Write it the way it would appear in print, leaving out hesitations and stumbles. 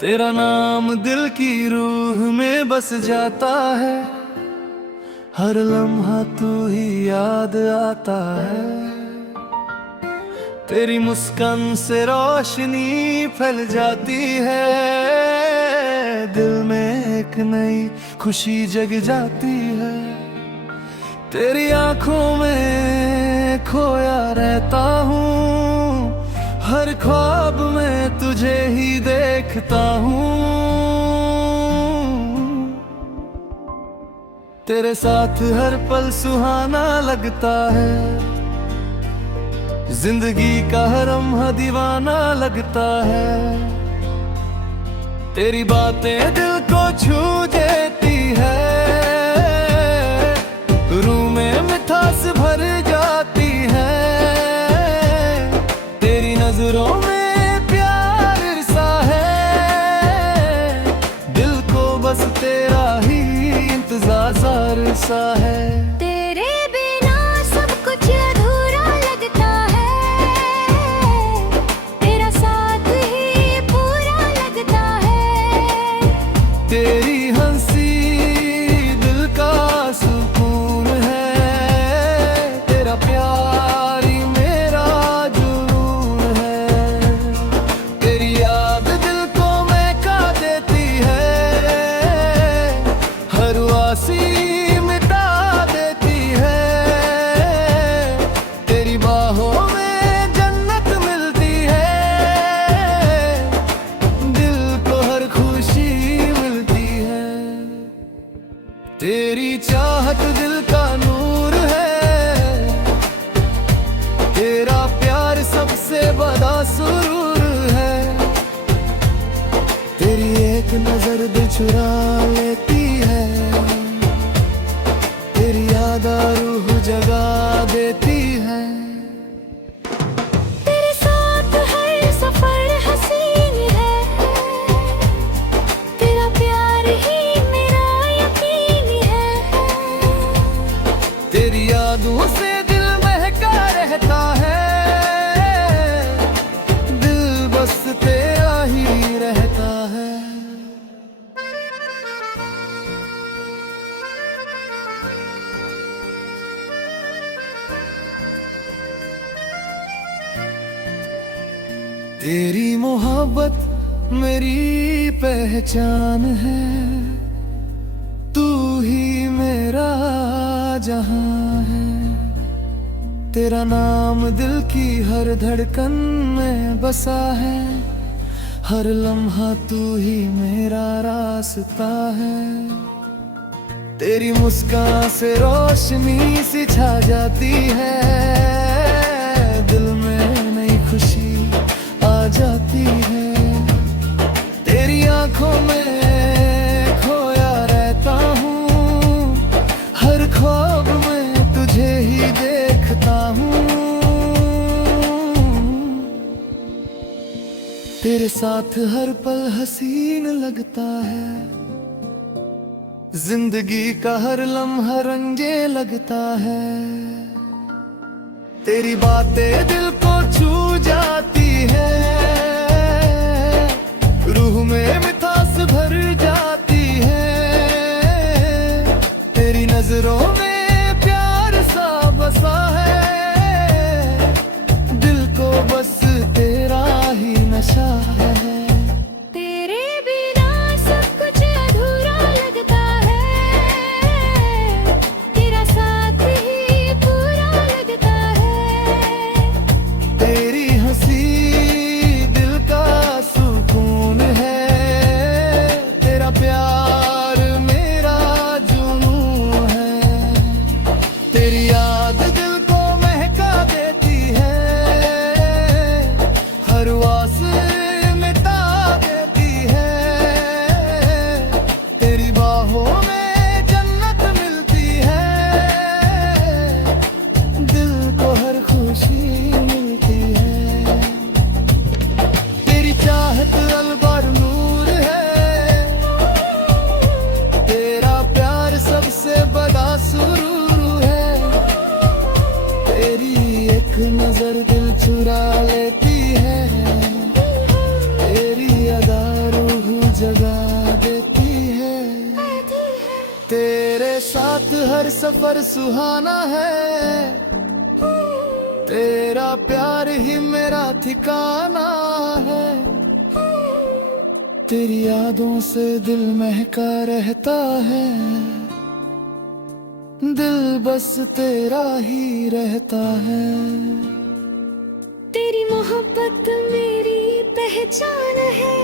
तेरा नाम दिल की रूह में बस जाता है, हर लम्हा तू ही याद आता है। तेरी मुस्कान से रोशनी फैल जाती है, दिल में एक नई खुशी जग जाती है। तेरी आंखों में खोया रहता हूँ, हर ख्वाब में तुझे ही देखता हूँ। तेरे साथ हर पल सुहाना लगता है, जिंदगी का हर लम्हा दीवाना लगता है। तेरी बातें दिल को छू देती है, रूह में मिठास भर जाती है। तेरी नजरों में प्यार सा है, दिल को बस तेरा ही इंतजार सा है। तेरे बिना सब कुछ अधूरा लगता है, तेरा साथ ही पूरा लगता है। तेरी हंसी दिल का सुकून है, तेरा प्यार ही मेरा जुनून है। तेरी याद दिल को महका देती है, हर उदासी मिटा देती है। तेरी बाहों में जन्नत मिलती है, दिल को हर खुशी मिलती है। तेरी चाहत दिल का नूर है, तेरा प्यार सबसे बड़ा सुरूर है। तेरी एक नजर दिल चुरा लेती है, तेरी याद रूह जगा देती है। तेरे साथ हर सफर हसीन है, तेरा प्यार ही मेरा यकीन है। तेरी यादों से दिल महका रहता है, दिल बस तेरा ही रहता है। तेरी मोहब्बत मेरी पहचान है, तू ही मेरा जहां है। तेरा नाम दिल की हर धड़कन में बसा है, हर लम्हा तू ही मेरा रास्ता है। तेरी मुस्कान से रोशनी सी छा जाती है, दिल में नई खुशी आ जाती है। तेरी आंखों में खोया रहता हूँ, हर ख्वाब में तुझे ही देखता हूँ। तेरे साथ हर पल हसीन लगता है, जिंदगी का हर लम्हा रंगे लगता है। तेरी बातें दिल को छू जाती है, रूह में मिठास भर जाती है। तेरी नजरों में प्यार सा बसा है, दिल को बस तेरा ही नशा है। तेरे बिना सब कुछ अधूरा लगता है, तेरा साथ ही पूरा लगता है। तेरी हंसी दिल का सुकून है, तेरा प्यार मेरा जुनून है। तेरी याद दिल को महका देती है, हर आस मिटा देती है। तेरी बाहों में जन्नत मिलती है, दिल को हर खुशी मिलती है। तेरी चाहत अलबर नूर है, तेरा प्यार सबसे बड़ा सुरूर है। तेरी एक नजर दिल चुरा लेती है, तेरी अदा रूह जगा देती है। तेरे साथ हर सफर सुहाना है, तेरा प्यार ही मेरा ठिकाना है। तेरी यादों से दिल महका रहता है, दिल बस तेरा ही रहता है। तेरी मोहब्बत मेरी पहचान है,